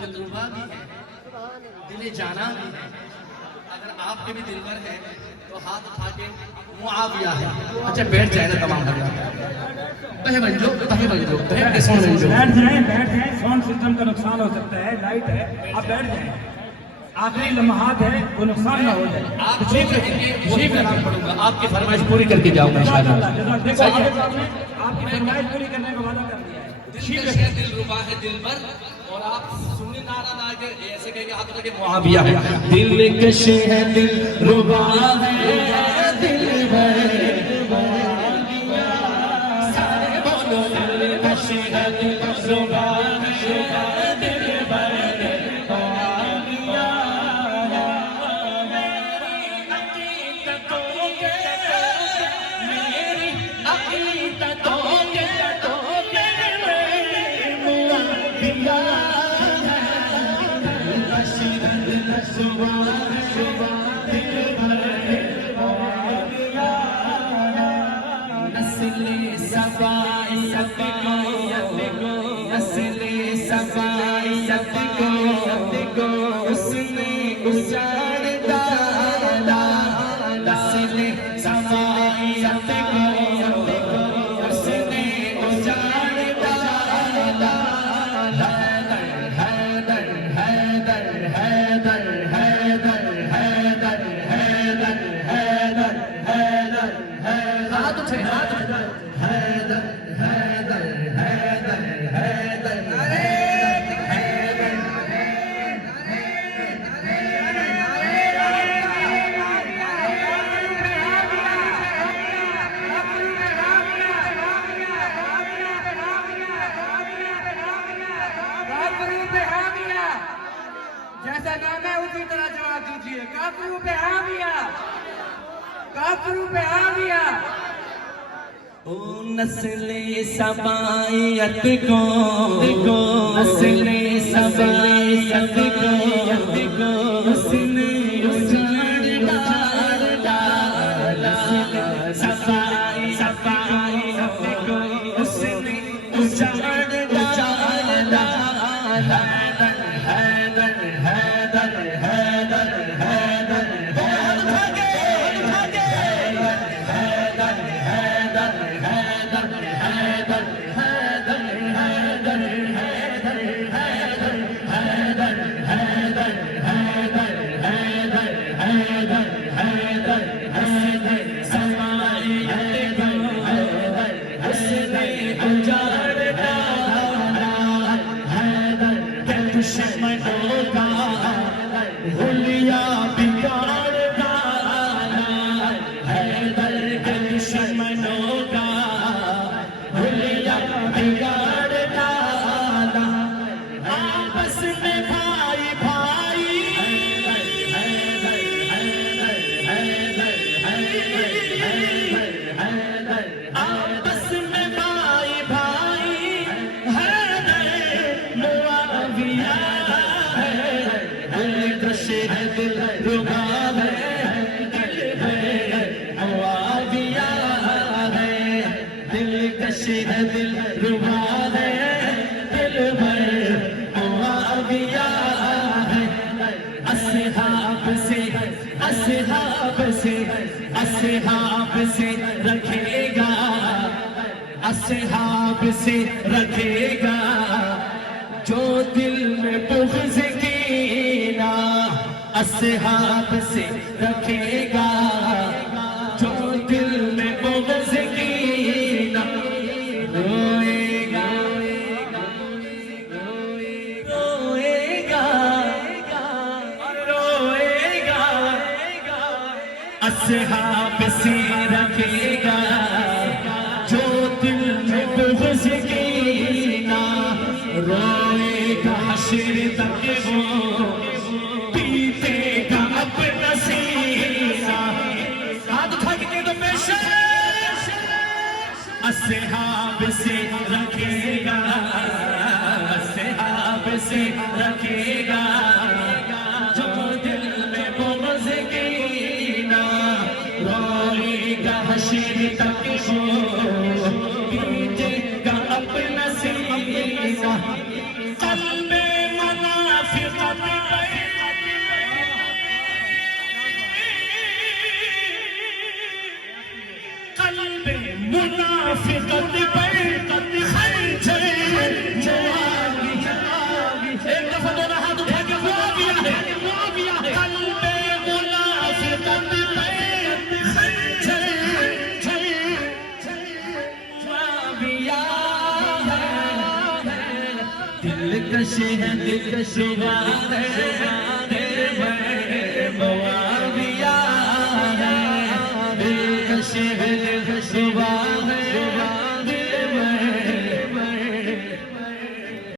दिलरुबा भी है, दिले जाना भी है। अगर आपके भी दिलबर है तो हाथ उठा के मुआविया है। अच्छा बैठ जाए ना तमाम भैया, बहे बन जाओ, बहे बन जाओ, बैठ के सोन बन जाओ। बैठ जाए। साउंड सिस्टम का नुकसान हो सकता है, लाइट है, आप बैठ जाए। आखिरी लम्हात है, वो नुकसान ना हो जाए। आप ठीक रहेंगे, वही करना पड़ूंगा। आपकी फरमाइश पूरी करके जाऊंगा इंशाअल्लाह। देखो आपकी फरमाइश पूरी करने का वादा कर दिया है। दिलरुबा है दिलबर, और आप सुनने नारा ना के ऐसे कहेंगे हाथ उठा के मुआविया है। दिल कश है दिलरुबा है दिलबर, सारे बोलो दिल कश है दिलरुबा है दिलबर। जैसा नाम है उसी तरह जवाब दीजिए। काफिरू पे हामिया, काफिरू पे हामिया। ओ नस्ले सबायत को, नस्ले सबायत को उसने उजाड़ डाला। सबायत को उसने उजाड़ डाला। हैदर हैदर हैदर हैदर असहाब से रखेगा, असहाब से रखेगा जो दिल में बुग़्ज़ कीना। असहाब से रखेगा जो दिल में बुग़्ज़ कीना। रोएगा रोएगा रोएगा, असहाब से रखेगा जो दिल में बुग़्ज़ कीना। रोएगा हश्र तक वो पीतेगा अपना सीना। हाथ उठा के कह दो पेशा असहाब से रखेगा, असहाब से रखेगा जो दिल में बुग़्ज़ कीना। रोएगा हश्र तक वो पीटेगा अपना सीना। क़ल्बे मुनाफ़िक़त क़ल्बे मुनाफ़िक़त पर खंजर एक दफा दोनों हाथ उठा के मुआविया है, क़ल्बे मुनाफ़िक़त पर खंजर मुआविया है। दिलकश है, दिलकश है,